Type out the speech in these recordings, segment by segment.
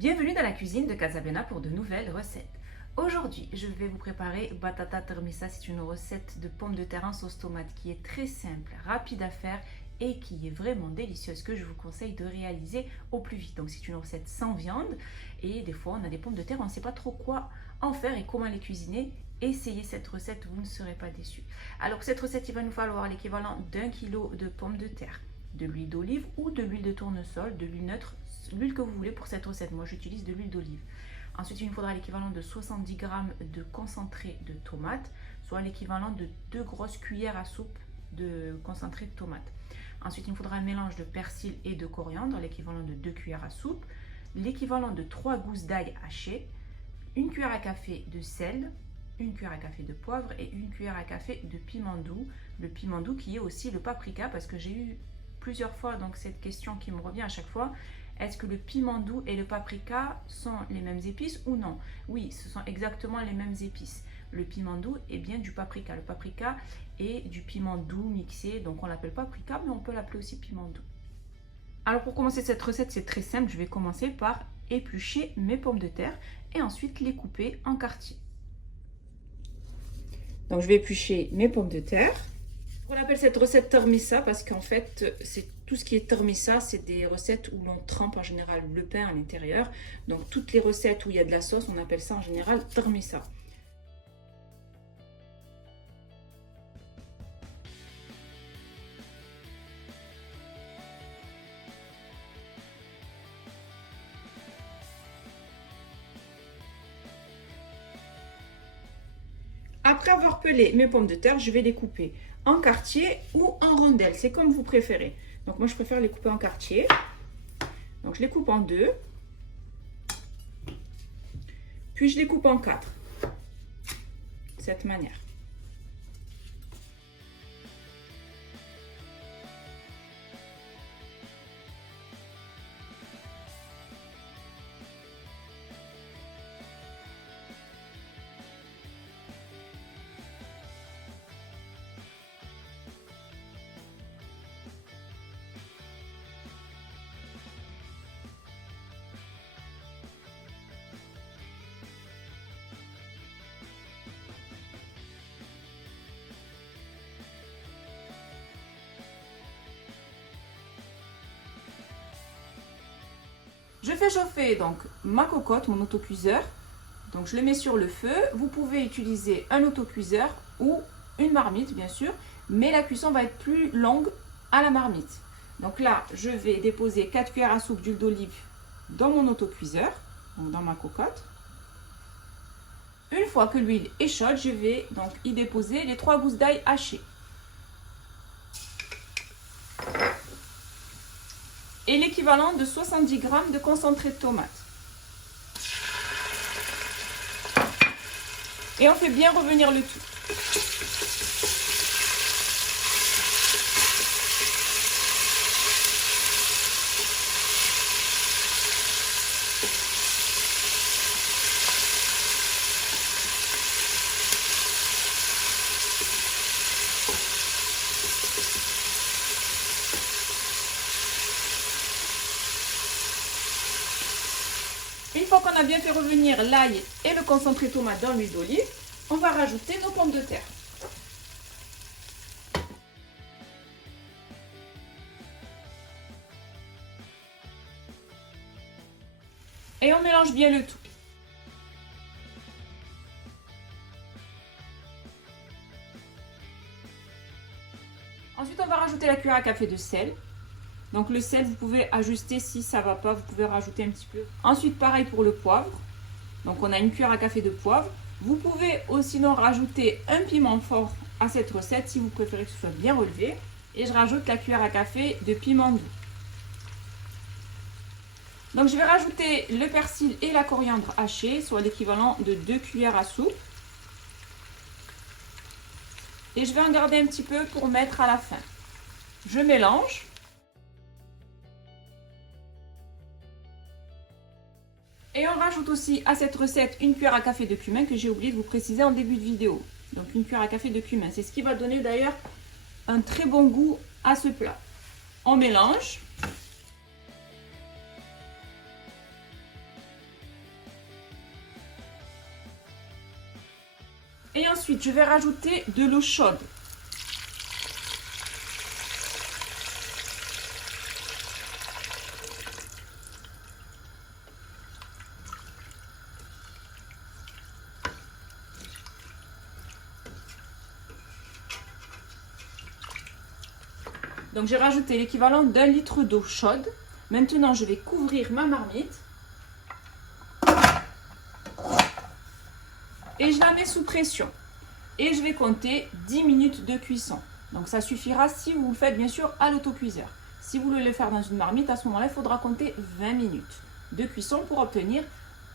Bienvenue dans la cuisine de Casablanca pour de nouvelles recettes. Aujourd'hui, je vais vous préparer batata termissa. C'est une recette de pommes de terre en sauce tomate qui est très simple, rapide à faire et qui est vraiment délicieuse, que je vous conseille de réaliser au plus vite. Donc c'est une recette sans viande et des fois on a des pommes de terre, on ne sait pas trop quoi en faire et comment les cuisiner. Essayez cette recette, vous ne serez pas déçus. Alors pour cette recette, il va nous falloir l'équivalent d'1 kg de pommes de terre, de l'huile d'olive ou de l'huile de tournesol, de l'huile neutre, l'huile que vous voulez pour cette recette. Moi j'utilise de l'huile d'olive. Ensuite il nous faudra l'équivalent de 70 g de concentré de tomate, soit l'équivalent de 2 grosses cuillères à soupe de concentré de tomate. Ensuite il nous faudra un mélange de persil et de coriandre, l'équivalent de 2 cuillères à soupe, l'équivalent de 3 gousses d'ail hachées, une cuillère à café de sel, une cuillère à café de poivre et une cuillère à café de piment doux. Le piment doux qui est aussi le paprika, parce que j'ai eu plusieurs fois donc cette question qui me revient à chaque fois. Est-ce que le piment doux et le paprika sont les mêmes épices ou non? Oui, ce sont exactement les mêmes épices. Le piment doux est bien du paprika. Le paprika est du piment doux mixé, donc on l'appelle paprika, mais on peut l'appeler aussi piment doux. Alors pour commencer cette recette, c'est très simple. Je vais commencer par éplucher mes pommes de terre et ensuite les couper en quartiers. Donc je vais éplucher mes pommes de terre. On appelle cette recette termissa parce qu'en fait, c'est tout ce qui est termissa, c'est des recettes où l'on trempe en général le pain à l'intérieur. Donc toutes les recettes où il y a de la sauce, on appelle ça en général termissa. Après avoir pelé mes pommes de terre, je vais les couper en quartiers ou en rondelles. C'est comme vous préférez. Donc moi, je préfère les couper en quartiers. Donc je les coupe en deux. Puis je les coupe en quatre. De cette manière. Je fais chauffer donc ma cocotte, mon autocuiseur. Donc je le mets sur le feu. Vous pouvez utiliser un autocuiseur ou une marmite bien sûr, mais la cuisson va être plus longue à la marmite. Donc là, je vais déposer 4 cuillères à soupe d'huile d'olive dans mon autocuiseur, donc dans ma cocotte. Une fois que l'huile est chaude, je vais donc y déposer les 3 gousses d'ail hachées. Et l'équivalent de 70 g de concentré de tomate. Et on fait bien revenir le tout. Une fois qu'on a bien fait revenir l'ail et le concentré de tomate dans l'huile d'olive, on va rajouter nos pommes de terre. Et on mélange bien le tout. Ensuite, on va rajouter la cuillère à café de sel. Donc le sel, vous pouvez ajuster si ça ne va pas, vous pouvez rajouter un petit peu. Ensuite, pareil pour le poivre. Donc on a une cuillère à café de poivre. Vous pouvez aussi sinon rajouter un piment fort à cette recette si vous préférez que ce soit bien relevé. Et je rajoute la cuillère à café de piment doux. Donc je vais rajouter le persil et la coriandre hachée, soit l'équivalent de 2 cuillères à soupe. Et je vais en garder un petit peu pour mettre à la fin. Je mélange. Et on rajoute aussi à cette recette une cuillère à café de cumin que j'ai oublié de vous préciser en début de vidéo. Donc une cuillère à café de cumin. C'est ce qui va donner d'ailleurs un très bon goût à ce plat. On mélange. Et ensuite, je vais rajouter de l'eau chaude. Donc j'ai rajouté l'équivalent d'1 litre d'eau chaude. Maintenant, je vais couvrir ma marmite. Et je la mets sous pression. Et je vais compter 10 minutes de cuisson. Donc ça suffira si vous le faites bien sûr à l'autocuiseur. Si vous voulez le faire dans une marmite, à ce moment-là, il faudra compter 20 minutes de cuisson pour obtenir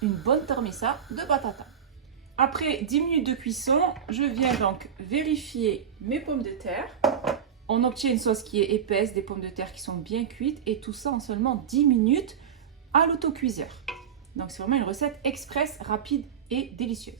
une bonne termissa de batata. Après 10 minutes de cuisson, je viens donc vérifier mes pommes de terre. On obtient une sauce qui est épaisse, des pommes de terre qui sont bien cuites et tout ça en seulement 10 minutes à l'autocuiseur. Donc c'est vraiment une recette express, rapide et délicieuse.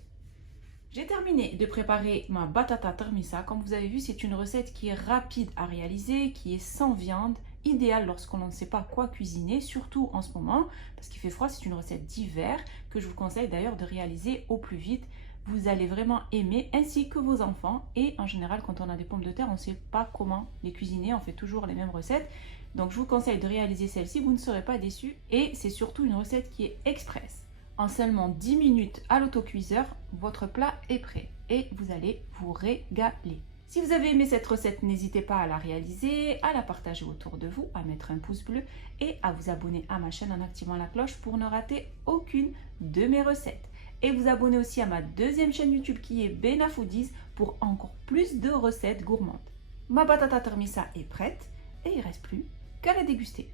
J'ai terminé de préparer ma batata termissa. Comme vous avez vu, c'est une recette qui est rapide à réaliser, qui est sans viande, idéale lorsqu'on ne sait pas quoi cuisiner, surtout en ce moment, parce qu'il fait froid. C'est une recette d'hiver que je vous conseille d'ailleurs de réaliser au plus vite. Vous allez vraiment aimer, ainsi que vos enfants. Et en général, quand on a des pommes de terre, on ne sait pas comment les cuisiner. On fait toujours les mêmes recettes. Donc, je vous conseille de réaliser celle-ci. Vous ne serez pas déçus. Et c'est surtout une recette qui est express. En seulement 10 minutes à l'autocuiseur, votre plat est prêt. Et vous allez vous régaler. Si vous avez aimé cette recette, n'hésitez pas à la réaliser, à la partager autour de vous, à mettre un pouce bleu et à vous abonner à ma chaîne en activant la cloche pour ne rater aucune de mes recettes. Et vous abonner aussi à ma deuxième chaîne YouTube qui est Bena Foodies pour encore plus de recettes gourmandes. Ma batata termissa est prête et il ne reste plus qu'à la déguster.